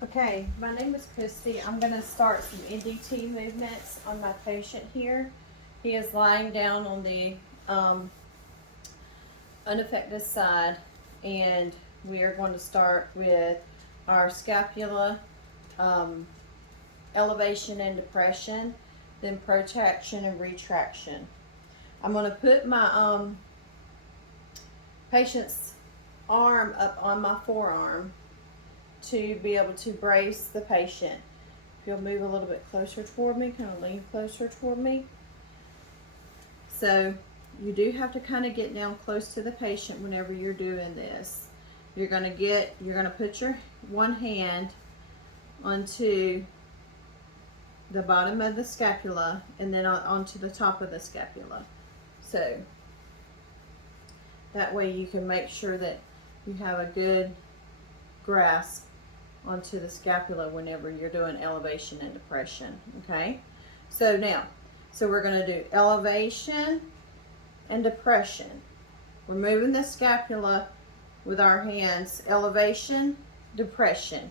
Okay, my name is Christy. I'm going to start some NDT movements on my patient here. He is lying down on the unaffected side, and we are going to start with our scapula elevation and depression, then protraction and retraction. I'm going to put my patient's arm up on my forearm to be able to brace the patient. If you'll move a little bit closer toward me, kind of lean closer toward me. So you do have to kind of get down close to the patient whenever you're doing this. You're gonna put your one hand onto the bottom of the scapula and then onto the top of the scapula. So that way you can make sure that you have a good grasp onto the scapula whenever you're doing elevation and depression. Okay, so we're going to do elevation and depression. We're moving the scapula with our hands. Elevation, depression,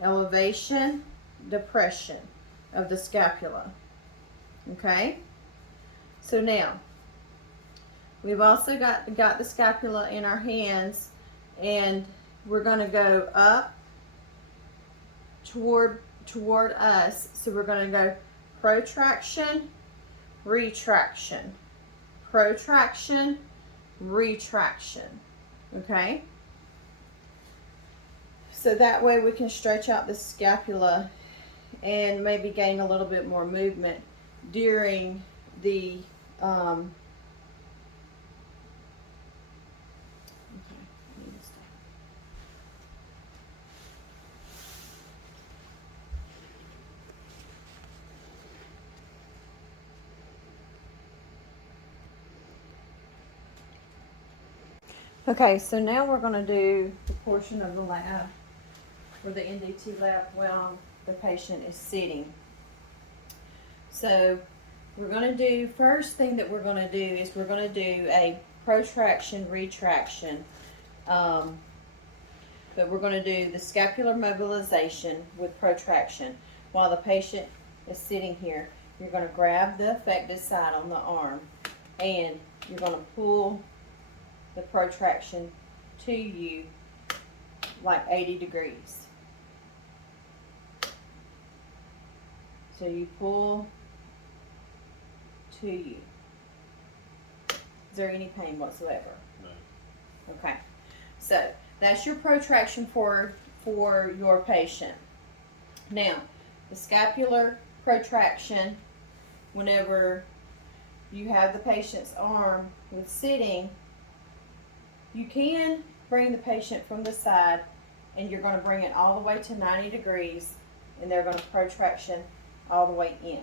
elevation, depression of the scapula. Okay, so now we've also got the scapula in our hands, and we're going to go up toward us. So we're going to go protraction, retraction, protraction, retraction. Okay, so that way we can stretch out the scapula and maybe gain a little bit more movement during the Okay, so now we're going to do the portion of the lab where the NDT lab while the patient is sitting. So we're going to do, first thing that we're going to do is we're going to do a protraction, retraction. But we're going to do the scapular mobilization with protraction. While the patient is sitting here, you're going to grab the affected side on the arm and you're going to pull the protraction to you like 80 degrees. So you pull to you. Is there any pain whatsoever? No. Okay. So that's your protraction for your patient. Now, the scapular protraction, whenever you have the patient's arm with sitting, you can bring the patient from the side and you're going to bring it all the way to 90 degrees and they're going to protraction all the way in.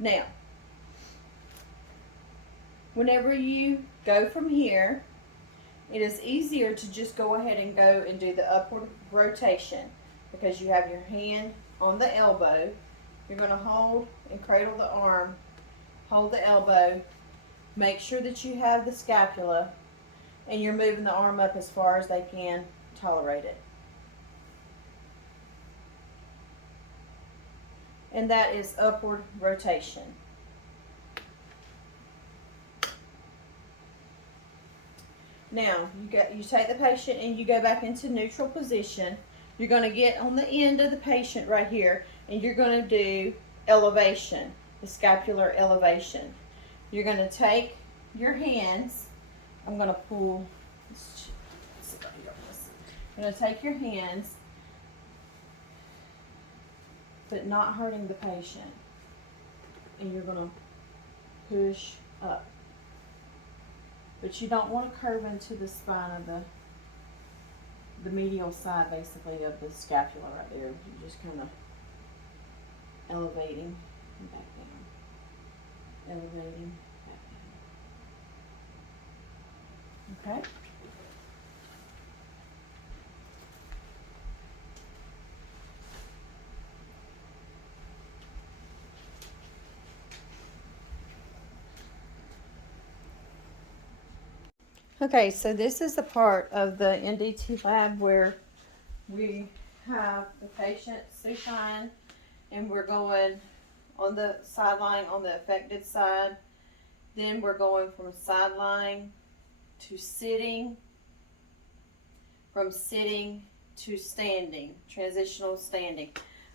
Now, whenever you go from here, it is easier to just go ahead and go and do the upward rotation because you have your hand on the elbow. You're going to hold and cradle the arm, hold the elbow, make sure that you have the scapula, and you're moving the arm up as far as they can tolerate it. And that is upward rotation. Now, you take the patient and you go back into neutral position. You're going to get on the end of the patient right here, and you're going to do elevation, the scapular elevation. You're going to take your hands. I'm going to pull. I'm going to take your hands, but not hurting the patient. And you're going to push up. But you don't want to curve into the spine of the medial side, basically, of the scapula right there. You're just kind of elevating and back down. Elevating, back down. Okay? Okay, so this is the part of the NDT lab where we have the patient supine and we're going on the sideline on the affected side. Then we're going from sideline to sitting, from sitting to standing, transitional standing.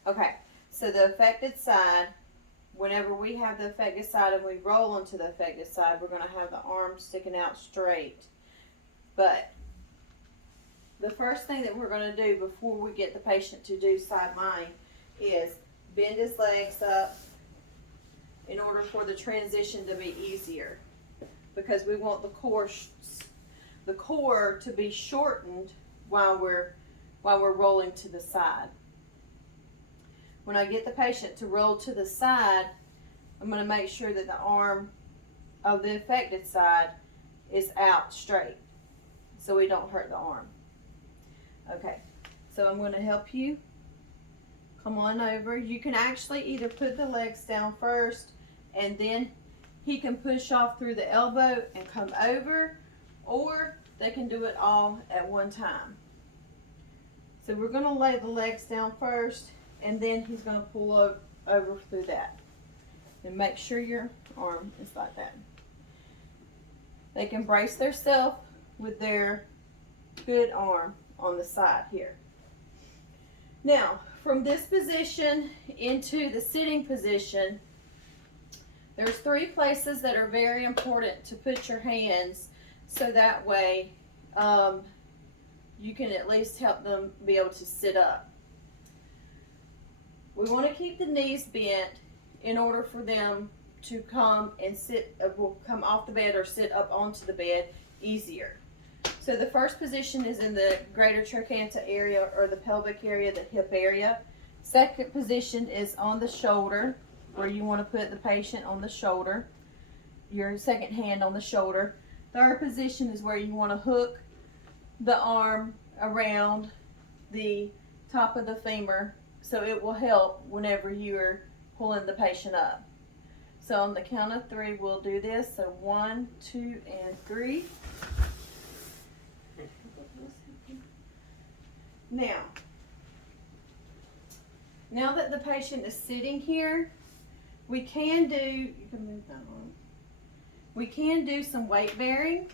Okay, so the affected side, whenever we have the affected side and we roll onto the affected side, we're going to have the arm sticking out straight. But the first thing that we're going to do before we get the patient to do sideline is bend his legs up in order for the transition to be easier, because we want the core to be shortened while we're rolling to the side. When I get the patient to roll to the side, I'm going to make sure that the arm of the affected side is out straight so we don't hurt the arm. Okay, so I'm going to help you. Come on over. You can actually either put the legs down first and then he can push off through the elbow and come over, or they can do it all at one time. So we're going to lay the legs down first and then he's going to pull over through that. And make sure your arm is like that. They can brace themselves with their good arm on the side here. Now, from this position into the sitting position, there's 3 places that are very important to put your hands, so that way you can at least help them be able to sit up. We want to keep the knees bent in order for them to come and sit, will come off the bed or sit up onto the bed easier. So the first position is in the greater trochanter area, or the pelvic area, the hip area. Second position is on the shoulder, where you want to put the patient on the shoulder, your second hand on the shoulder. Third position is where you want to hook the arm around the top of the femur, so it will help whenever you're pulling the patient up. So on the count of 3, we'll do this. So 1, 2, and 3. Now that the patient is sitting here, we can do, you can move that on. We can do some weight bearing.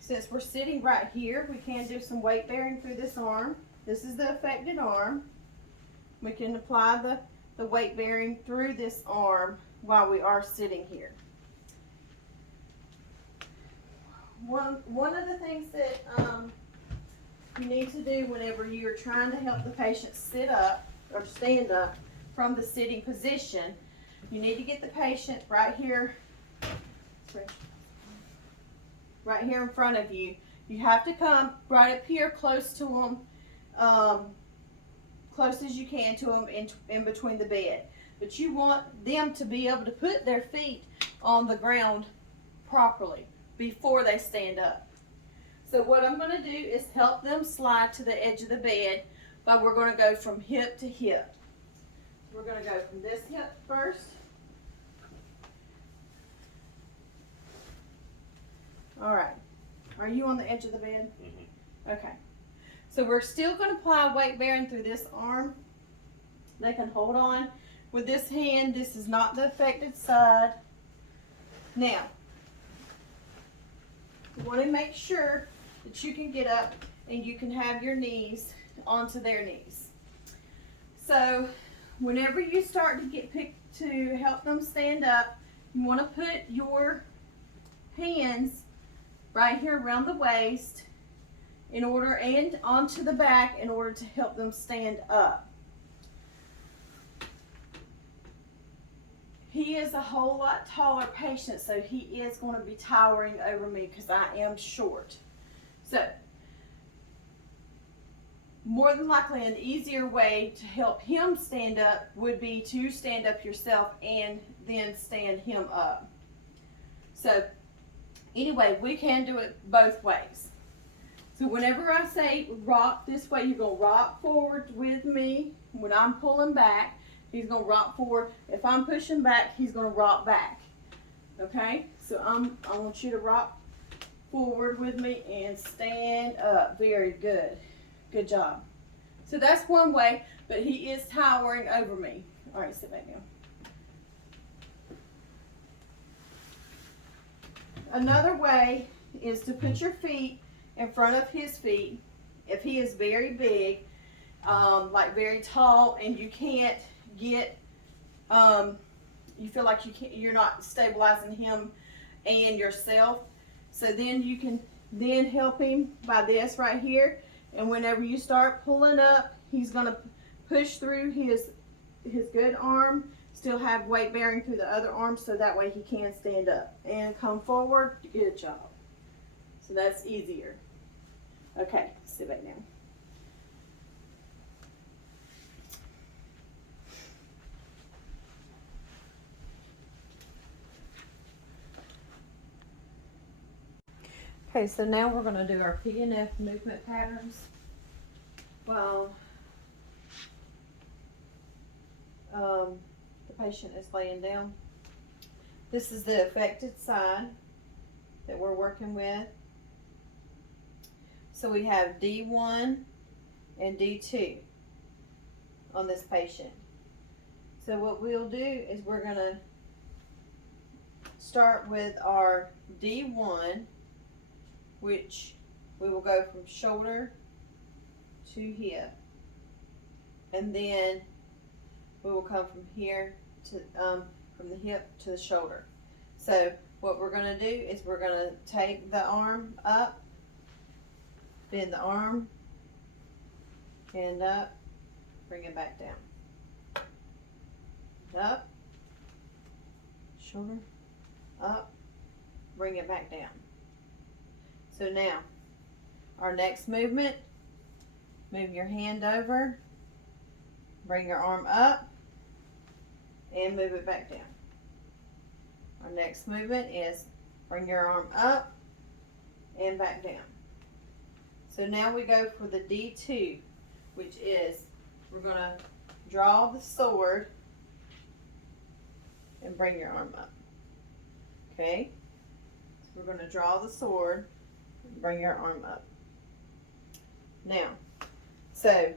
Since we're sitting right here, we can do some weight bearing through this arm. This is the affected arm. We can apply the weight bearing through this arm while we are sitting here. One of the things that you need to do whenever you're trying to help the patient sit up or stand up from the sitting position, you need to get the patient right here in front of you. You have to come right up here close to them, close as you can to them, in between the bed. But you want them to be able to put their feet on the ground properly before they stand up. So what I'm going to do is help them slide to the edge of the bed, but we're going to go from hip to hip. We're going to go from this hip first. All right. Are you on the edge of the bed? Mm-hmm. Okay. So we're still going to apply weight bearing through this arm. They can hold on with this hand. This is not the affected side. Now, you want to make sure that you can get up and you can have your knees onto their knees. So whenever you start to get picked to help them stand up, you want to put your hands right here around the waist in order, and onto the back in order to help them stand up. He is a whole lot taller patient, so he is going to be towering over me because I am short. So, more than likely an easier way to help him stand up would be to stand up yourself and then stand him up. So, anyway, we can do it both ways. So whenever I say rock this way, you're going to rock forward with me. When I'm pulling back, he's going to rock forward. If I'm pushing back, he's going to rock back. Okay? So I want you to rock forward with me and stand up. Very good. Good job. So that's one way, but he is towering over me. All right, sit back down. Another way is to put your feet in front of his feet. If he is very big, like very tall, and you can't get, you feel like you're not stabilizing him and yourself. So then you can then help him by this right here. And whenever you start pulling up, he's gonna push through his good arm, still have weight bearing through the other arm, so that way he can stand up and come forward. Good job. So that's easier. Okay, sit back down. Okay, so now we're going to do our P&F movement patterns while the patient is laying down. This is the affected side that we're working with. So we have D1 and D2 on this patient. So what we'll do is we're going to start with our D1, which we will go from shoulder to hip, and then we will come from here to from the hip to the shoulder. So what we're going to do is we're going to take the arm up, bend the arm, and up, bring it back down, up, shoulder, up, bring it back down. So now, our next movement, move your hand over, bring your arm up, and move it back down. Our next movement is bring your arm up and back down. So now we go for the D2, which is we're going to draw the sword and bring your arm up. Okay? So we're going to draw the sword. Bring your arm up. Now, so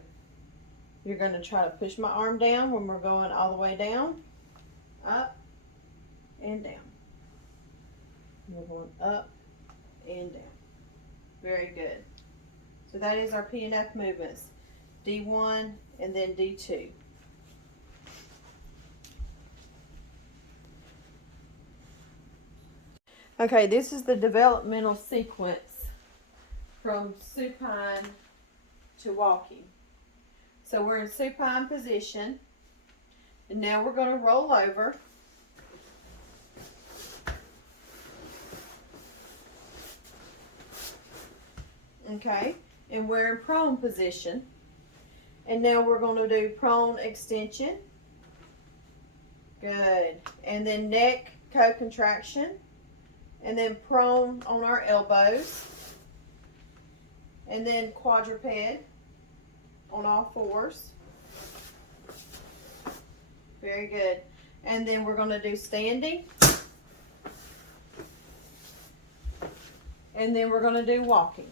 you're going to try to push my arm down when we're going all the way down, up, and down. We're going up and down. Very good. So that is our P&F movements. D1 and then D2. Okay, this is the developmental sequence from supine to walking. So we're in supine position, and now we're going to roll over. Okay, and we're in prone position, and now we're going to do prone extension. Good. And then neck co-contraction, and then prone on our elbows, and then quadruped on all fours. Very good. And then we're going to do standing, and then we're going to do walking.